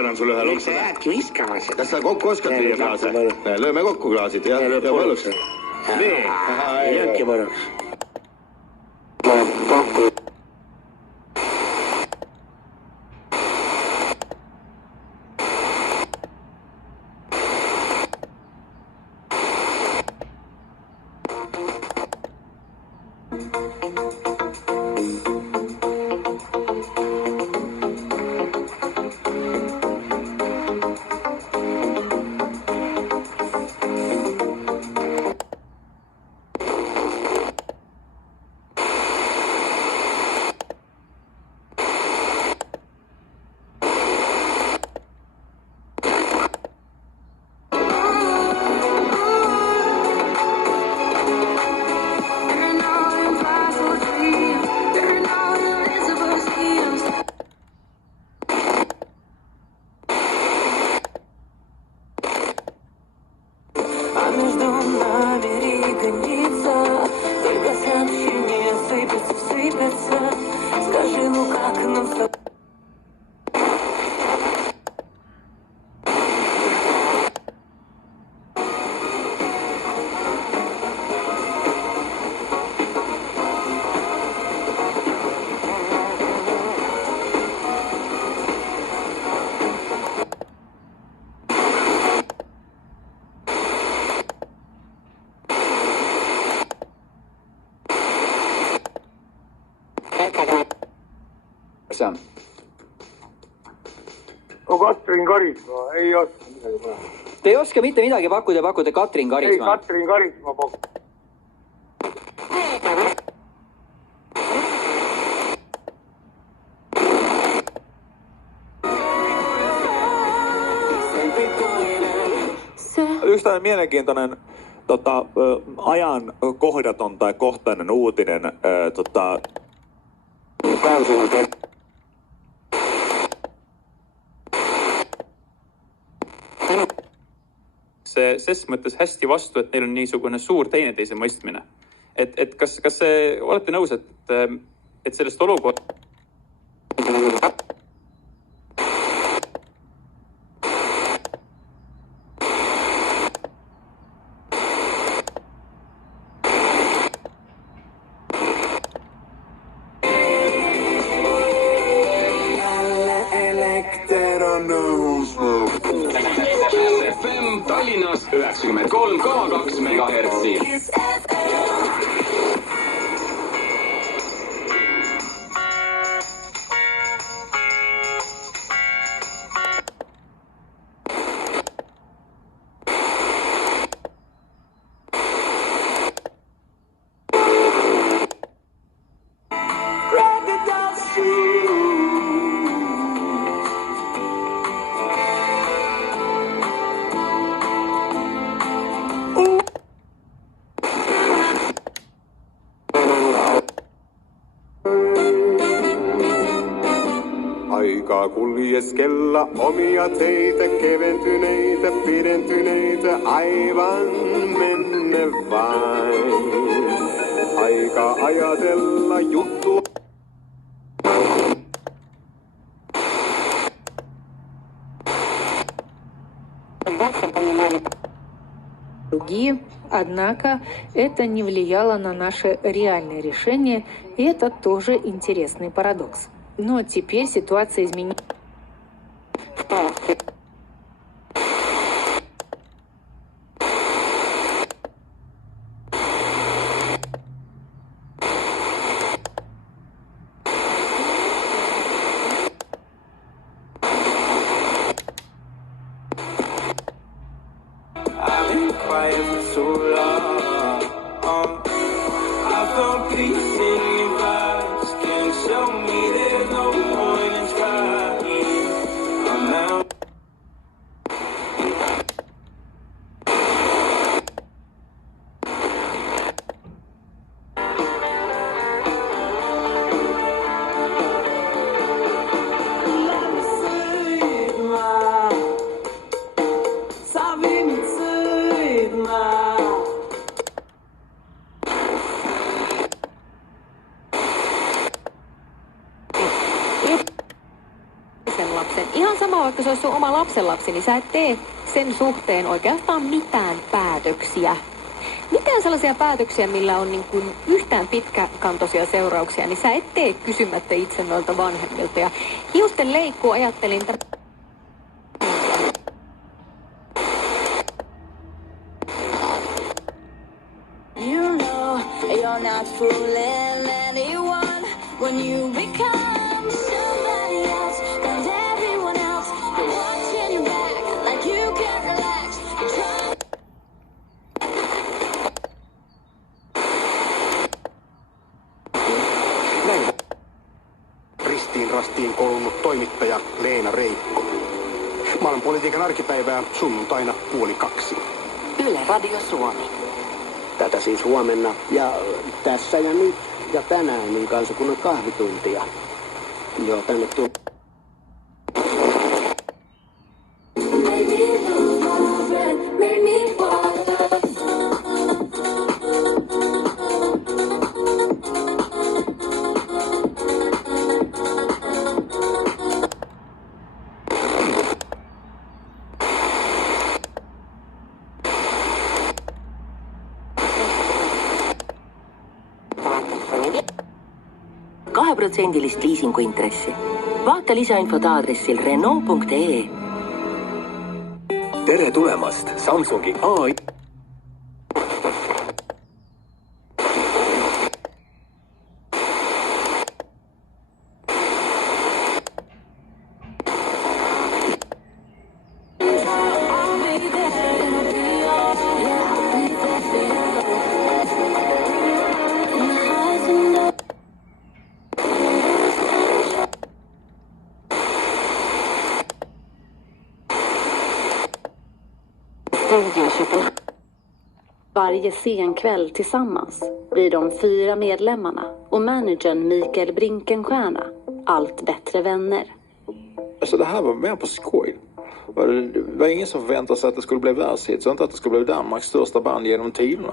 Annan sulle ühe loksa. Sa jäädki viskama seda. Kas sa kokku oskad lüüa klaase? Lööme kokku klaasid ja mõlus. Nii. Lööbki mõlus. Katrin Karismaa, ei oska midagi pakkuda. Te ei oska mitte midagi pakkuda, pakkuda Katrin Karismaa? Ei, Katrin Karismaa pakkuda. Yksi tämmöinen mielenkiintoinen ajan kohdaton tai kohtainen uutinen. See ses mõttes hästi vastu, et neil on niisugune suur teineteise mõistmine. Et kas see, olete nõus, et sellest olukorda... Tallinnas 93,2 MHz. Aikaa kuljeskella omia teitä, keventyneitä, pidentyneitä, aivan menne vain. Aika ajatella juttua. Другие, однако это не влияло на наше реальное решение, и это тоже интересный парадокс. Но теперь ситуация изменилась. quiet for too long. I found peace in your vibes. Can't show me there's no point in trying. I'm out. Lapsen. Ihan sama, vaikka se olisi sun oma lapsenlapsi, niin sä et tee sen suhteen oikeastaan mitään päätöksiä. Mitään sellaisia päätöksiä, millä on niin kuin yhtään pitkäkantoisia seurauksia, niin sä et tee kysymättä itse noilta vanhemmilta. Ja hiusten leikkuu ajattelin, You know you're not fooling anyone when you become somebody else and everyone else. You're watching your back like you can't relax. You're trying. Näin. Ristiin rastiin kolunut toimittaja Leena Reikko. Maailmanpolitiikan arkipäivää sunnuntaina 1:30. Yle Radio Suomi. Tätä siis huomenna ja tässä ja nyt ja tänään niin kansakunnan kahvituntia. Joo, tänne tuli. %2 liisinguintressi. Vaata lisainfot aadressil Renault.ee. Tere tulemast Samsungi AI. Varje scenkväll tillsammans blir de 4 medlemmarna och managern Mikael Brinkenstierna allt bättre vänner. Alltså det här var mer på skoj. Det var ingen som förväntade sig att det skulle bli världshit, så inte att det skulle bli Danmarks största band genom tiderna.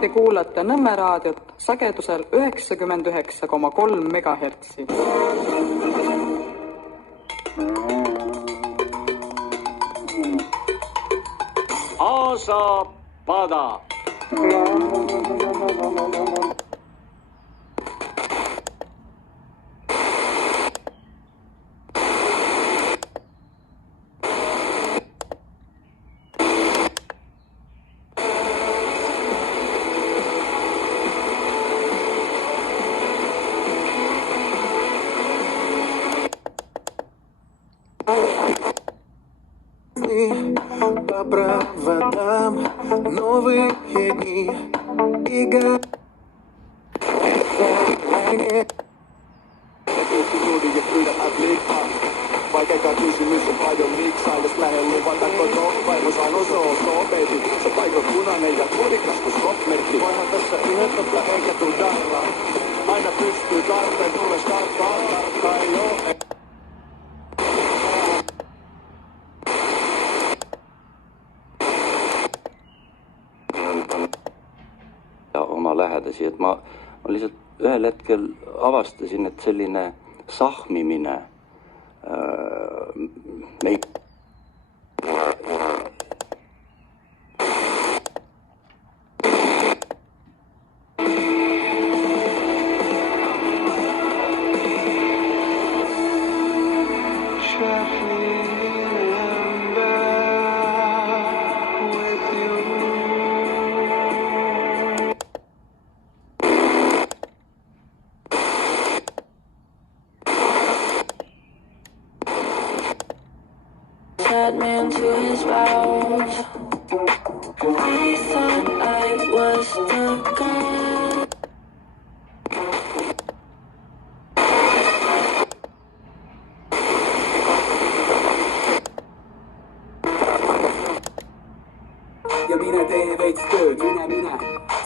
Te kuulate Nõmme raadiot sagedusel 99,3 MHz. Asa pada. По проводам новые дни и Vaikka kysymys on paljon miksaa, jos lähden luvata kotoa, vaimo sanoo soo, baby. Se paikka punainen ja kurikas kun stop-merkki. Voihan tässä yhdessä eikä tuu darraa. Aina pystyy tarpeen, tulee skarppaa, tarkkaa ei oo. Ja oma lähedasi, et ma lihtsalt ühel hetkel avastasin, et selline sahmimine meid led me into his vows. I thought I was the god. Ja minä teen veits tööd, minä.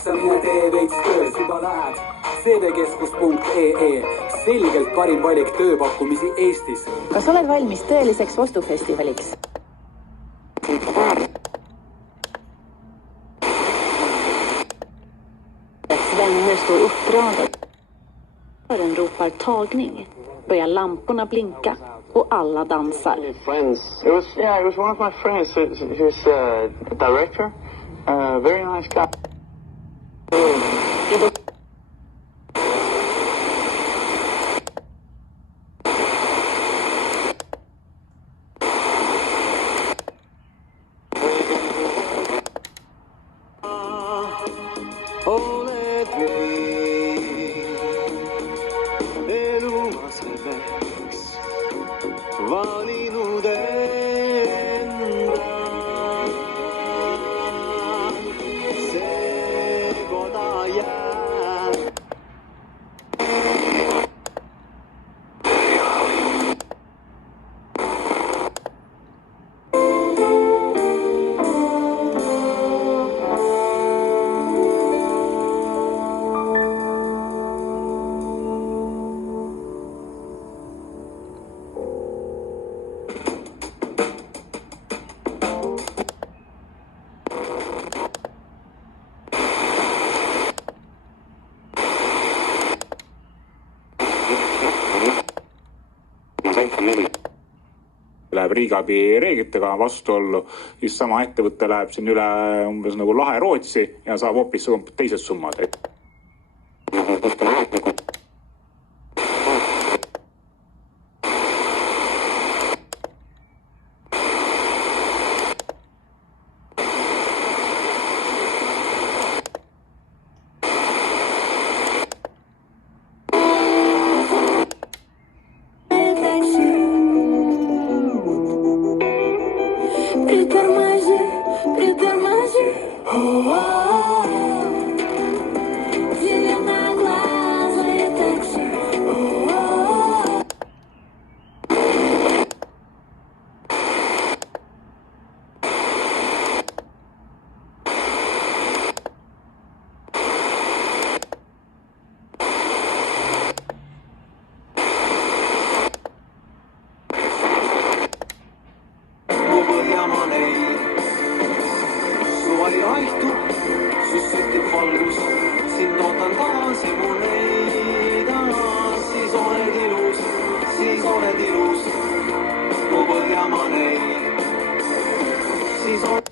Sa minä tee veits tööd, juba lähed. cvkeskus.ee, selgelt parim valik tööpakkumisi Eestis. Kas oled valmis tõeliseks ostufestivaliks? Vänner står uppradade. Dörren ropar tagning. Börjar lamporna blinka och alla dansar. It was one of my friends who's a director. Very nice guy. Valinud enda, see koda jääb. Läheb riigiabi reeglitega vastuollu, siis sama ettevõte läheb siin üle umbes nagu Lahe Rootsi ja saab hoopis teised summad. Притормози, зеленоглазое такси. Suva ei haihtu, süssitib valgus, sind ootan tagasi mu leida. Siis oled ilus, mu Põhjamaa neid. Siis oled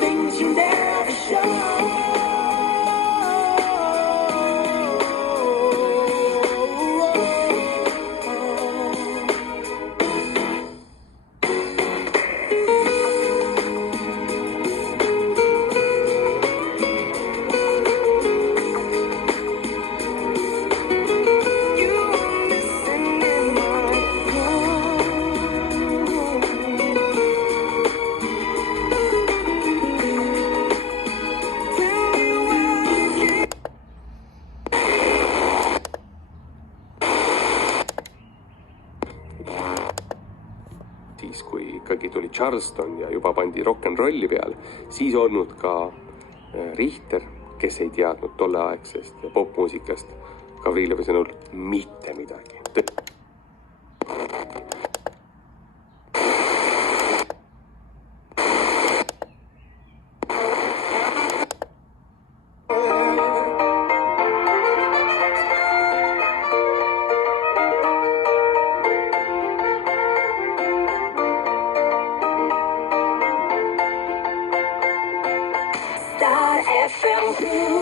things you never show. Siis kui ikkagi tuli Charleston ja juba pandi rock'n'rolli peale, siis olnud ka Richter, kes ei teadnud tolleaegsest popmuusikast Gavrilovi sõnul mitte midagi. Star FM.